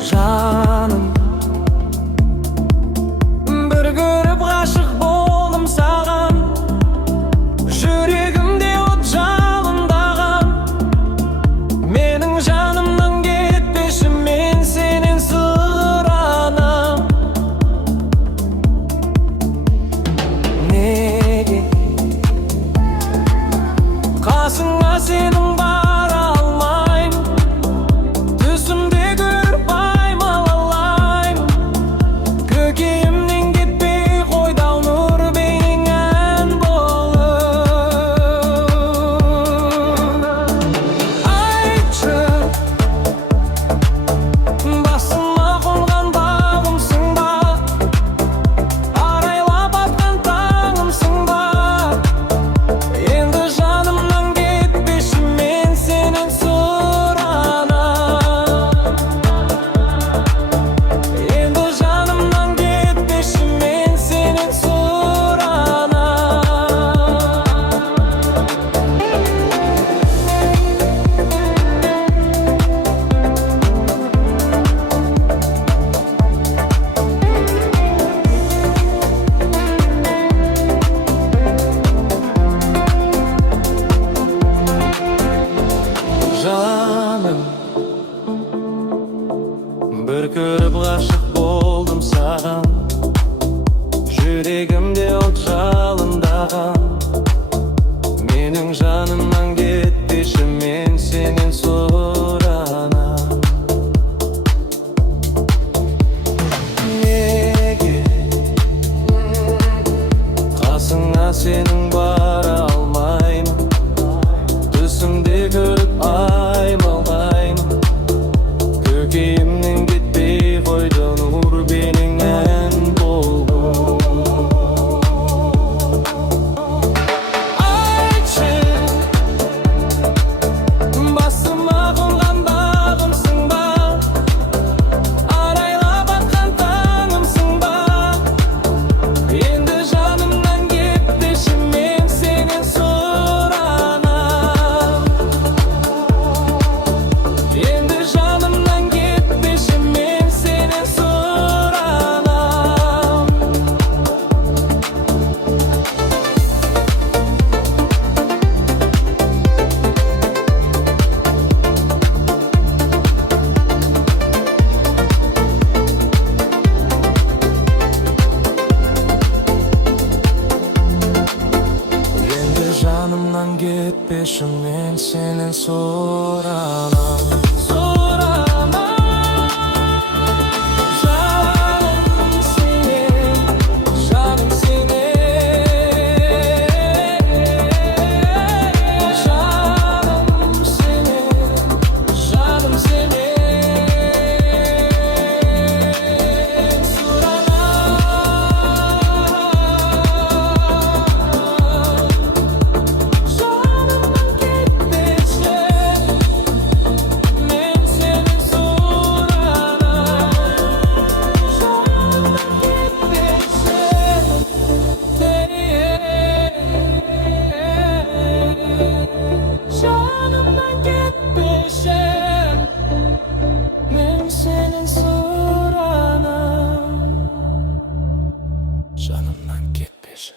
жаным. Bir görüp aşık boldum sağan, жүрегімде от жалындаған. Менің жанымнан кетпеші, мен сенен сұранам. Неге қасыңа сенің бара алмаймын, түсімде көріп аймалалаймын. Көкейімнен кетпей қойды ау нұр бейнеңнен болып. Айтшы, басыма қонған бағымсың ба, арайлап атқан таңымсың ба. Енді жанымнан кетпеші, мен сенен сұранам. Енді жанымнан кетпеші, мен сенен сұранам. Жаным, бір көріп ғашық болдым саған, жүрегімде от жалындаған. Менің жанымнан кетпеші, мен сенен сұранам. Неге қасыңа сенің бара алмаймын, түсімде көріп аймалаймын. Көкейімнен кетпей қойды нұр бейнеңнен болып. Айтшы, басыма қонған бағымсың ба, арайлап атқан таңымсың ба. Енді жанымнан кетпеші, мен сенен сұранам. Енді жанымнан кетпеші, мен сенен сұранам. Енді жанымнан кетпеші, мен сенен сұранам. Жаным сенен, жаным сенен. Жаным сенен, жаным сенен Жанымнан кетпеші, мен сенен сұранам. Жанымнан кетпеші.